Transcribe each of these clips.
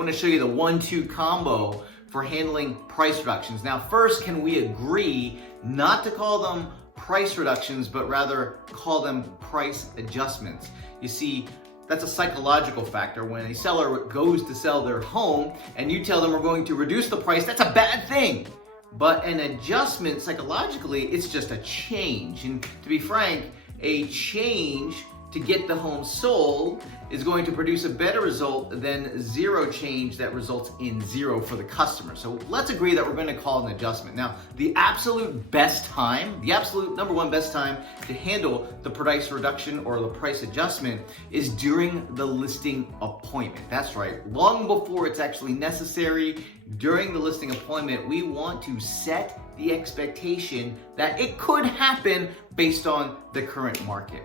want to show you the 1-2 combo for handling price reductions. Now, first, can we agree not to call them price reductions, but rather call them price adjustments? You see, that's a psychological factor. When a seller goes to sell their home and you tell them we're going to reduce the price, that's a bad thing. But an adjustment, psychologically, it's just a change. And to be frank, a change to get the home sold is going to produce a better result than zero change that results in zero for the customer. So let's agree that we're going to call an adjustment. Now, the absolute best time, the absolute number one best time to handle the price reduction or the price adjustment is during the listing appointment. That's right. Long before it's actually necessary, during the listing appointment, we want to set the expectation that it could happen based on the current market.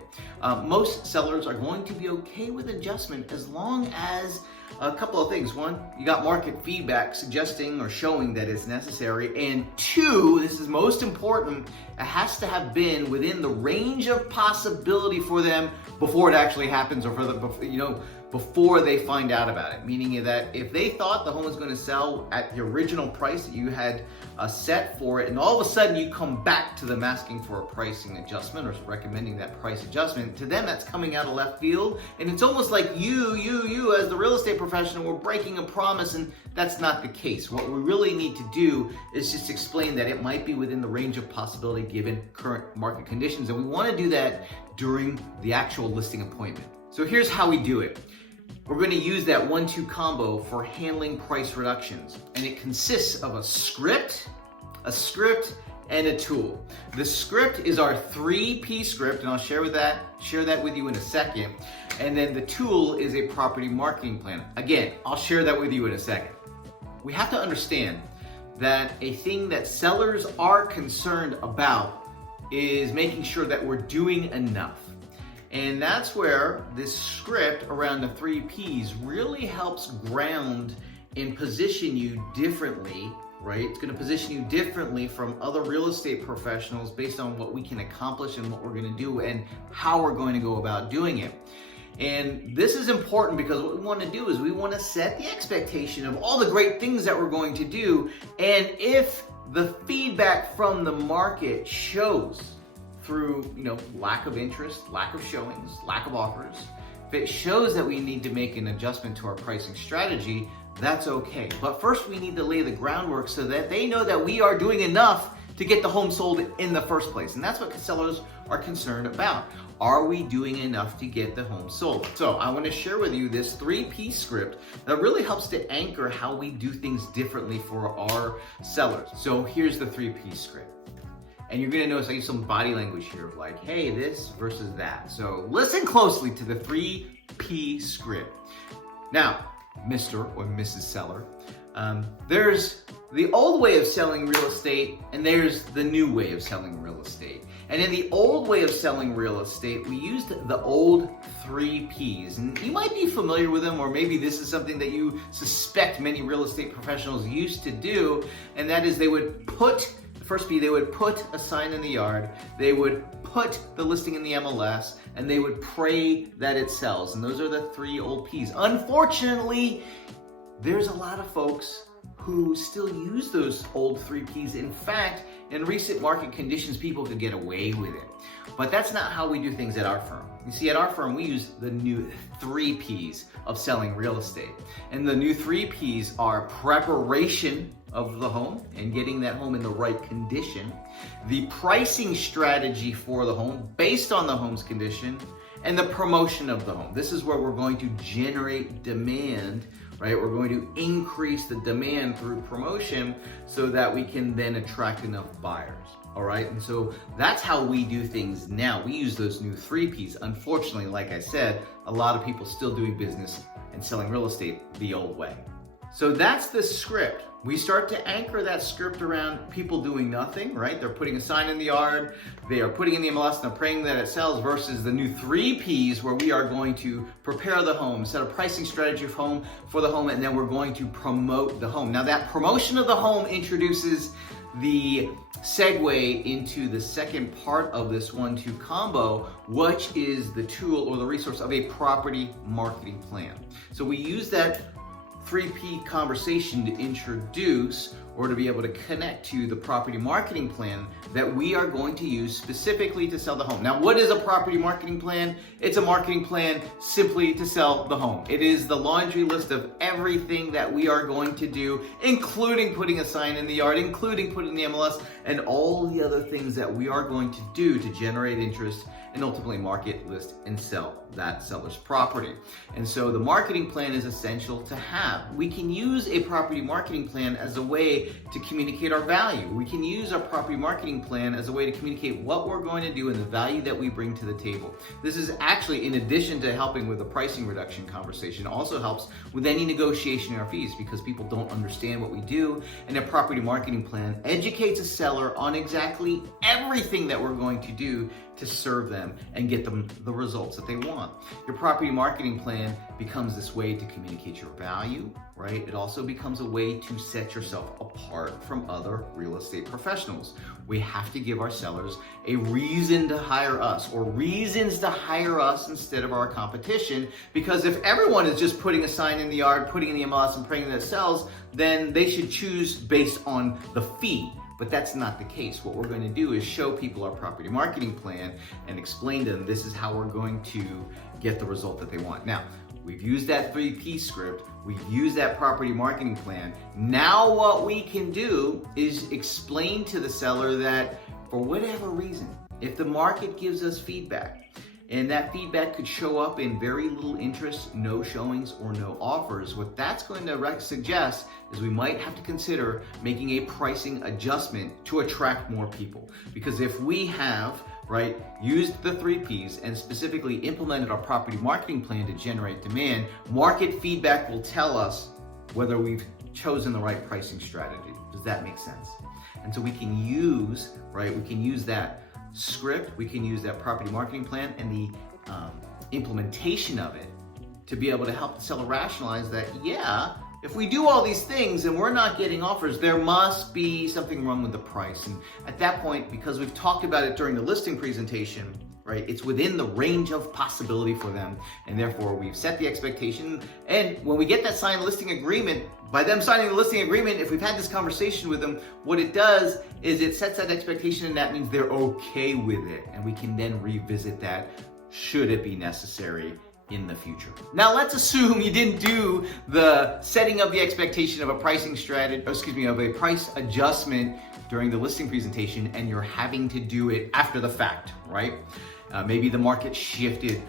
Most sellers are going to be okay with adjustment as long as a couple of things. One, you got market feedback suggesting or showing that it's necessary. And two, this is most important, it has to have been within the range of possibility for them before it actually happens, or before they find out about it. Meaning that if they thought the home was going to sell at the original price that you had set for it, and all of a sudden you come back to them asking for a pricing adjustment or recommending that price adjustment, to them that's coming out of left field, and it's almost like you as the real estate professional were breaking a promise, and that's not the case. What we really need to do is just explain that it might be within the range of possibility given current market conditions, and we want to do that during the actual listing appointment. So here's how we do it. We're going to use that 1-2 combo for handling price reductions. And it consists of a script, and a tool. The script is our 3P script, and I'll share that with you in a second. And then the tool is a property marketing plan. Again, I'll share that with you in a second. We have to understand that a thing that sellers are concerned about is making sure that we're doing enough. And that's where this script around the 3 Ps really helps ground and position you differently, right? It's going to position you differently from other real estate professionals based on what we can accomplish and what we're going to do and how we're going to go about doing it. And this is important because what we want to do is we want to set the expectation of all the great things that we're going to do. And if the feedback from the market shows through, lack of interest, lack of showings, lack of offers, if it shows that we need to make an adjustment to our pricing strategy, that's okay. But first we need to lay the groundwork so that they know that we are doing enough to get the home sold in the first place. And that's what sellers are concerned about. Are we doing enough to get the home sold? So I want to share with you this 3P script that really helps to anchor how we do things differently for our sellers. So here's the 3P script. And you're gonna notice I use some body language here of like, hey, this versus that. So listen closely to the 3P script. Now, Mr. or Mrs. Seller, there's the old way of selling real estate and there's the new way of selling real estate. And in the old way of selling real estate, we used the old 3 Ps. And you might be familiar with them, or maybe this is something that you suspect many real estate professionals used to do, and that is they would put First P, they would put a sign in the yard, they would put the listing in the MLS, and they would pray that it sells. And those are the 3 old Ps. Unfortunately, there's a lot of folks who still use those old 3 Ps. In fact, in recent market conditions, people could get away with it. But that's not how we do things at our firm. You see, at our firm, we use the new 3 Ps of selling real estate. And the new 3 Ps are preparation of the home and getting that home in the right condition, the pricing strategy for the home based on the home's condition, and the promotion of the home. This is where we're going to generate demand, right? We're going to increase the demand through promotion so that we can then attract enough buyers. All right, and so that's how we do things now. We use those new 3 Ps. Unfortunately, like I said, a lot of people still doing business and selling real estate the old way. So that's the script. We start to anchor that script around people doing nothing, right? They're putting a sign in the yard, they are putting in the MLS and they're praying that it sells, versus the new 3 Ps where we are going to prepare the home, set a pricing strategy for the home, and then we're going to promote the home. Now that promotion of the home introduces the segue into the second part of this 1-2 combo, which is the tool or the resource of a property marketing plan. So we use that 3P conversation to introduce or to be able to connect to the property marketing plan that we are going to use specifically to sell the home. Now, what is a property marketing plan? It's a marketing plan simply to sell the home. It is the laundry list of everything that we are going to do, including putting a sign in the yard, including putting the MLS, and all the other things that we are going to do to generate interest and ultimately market, list, and sell that seller's property. And so the marketing plan is essential to have. We can use a property marketing plan as a way to communicate our value. We can use our property marketing plan as a way to communicate what we're going to do and the value that we bring to the table. This is actually, in addition to helping with the pricing reduction conversation, also helps with any negotiation in our fees, because people don't understand what we do, and a property marketing plan educates a seller on exactly everything that we're going to do to serve them and get them the results that they want. Your property marketing plan becomes this way to communicate your value, right? It also becomes a way to set yourself apart from other real estate professionals. We have to give our sellers a reason to hire us, or reasons to hire us instead of our competition, because if everyone is just putting a sign in the yard, putting in the MLS and praying that it sells, then they should choose based on the fee. But that's not the case. What we're going to do is show people our property marketing plan and explain to them this is how we're going to get the result that they want. Now, we've used that 3P script, we've used that property marketing plan. Now what we can do is explain to the seller that for whatever reason, if the market gives us feedback, and that feedback could show up in very little interest, no showings, or no offers, what that's going to suggest is we might have to consider making a pricing adjustment to attract more people. Because if we have, right, used the 3Ps and specifically implemented our property marketing plan to generate demand, market feedback will tell us whether we've chosen the right pricing strategy. Does that make sense? And so we can use, right, we can use that script, we can use that property marketing plan and the implementation of it to be able to help the seller rationalize that, yeah, if we do all these things and we're not getting offers, there must be something wrong with the price. And at that point, because we've talked about it during the listing presentation, right, it's within the range of possibility for them, and therefore we've set the expectation. And when we get that signed listing agreement, by them signing the listing agreement, if we've had this conversation with them, what it does is it sets that expectation, and that means they're okay with it, and we can then revisit that should it be necessary in the future. Now let's assume you didn't do the setting of the expectation of a pricing strategy, of a price adjustment during the listing presentation, and you're having to do it after the fact, right? Maybe the market shifted,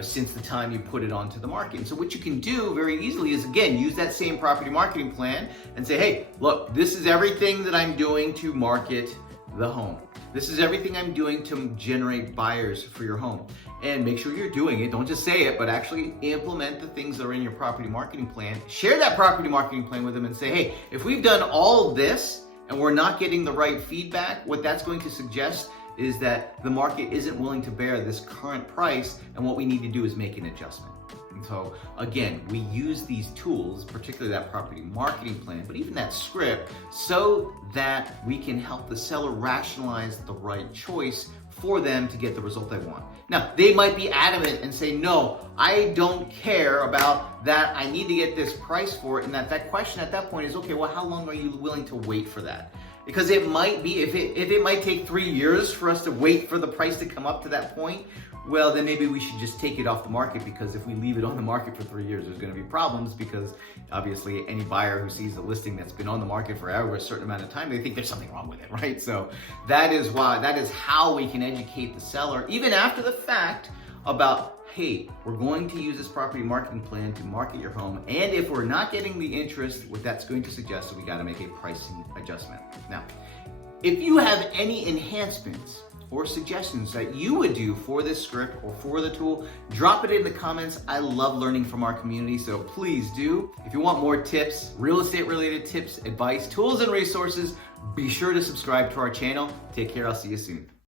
since the time you put it onto the market. And so what you can do very easily is, again, use that same property marketing plan and say, hey, look, this is everything that I'm doing to market the home. This is everything I'm doing to generate buyers for your home. And make sure you're doing it. Don't just say it, but actually implement the things that are in your property marketing plan. Share that property marketing plan with them and say, hey, if we've done all of this and we're not getting the right feedback, what that's going to suggest is that the market isn't willing to bear this current price, and what we need to do is make an adjustment. And so again, we use these tools, particularly that property marketing plan, but even that script, so that we can help the seller rationalize the right choice for them to get the result they want. Now, they might be adamant and say, no, I don't care about that. I need to get this price for it. And that question at that point is, okay, well, how long are you willing to wait for that? Because it might be, if it might take 3 years for us to wait for the price to come up to that point, well, then maybe we should just take it off the market, because if we leave it on the market for 3 years, there's going to be problems, because obviously any buyer who sees a listing that's been on the market for a certain amount of time, they think there's something wrong with it, right? So that is how we can educate the seller, even after the fact, about, hey, we're going to use this property marketing plan to market your home, and if we're not getting the interest, what that's going to suggest is we got to make a pricing adjustment. Now, if you have any enhancements or suggestions that you would do for this script or for the tool, drop it in the comments. I love learning from our community, so please do. If you want more tips, real estate related tips, advice, tools, and resources, be sure to subscribe to our channel. Take care, I'll see you soon.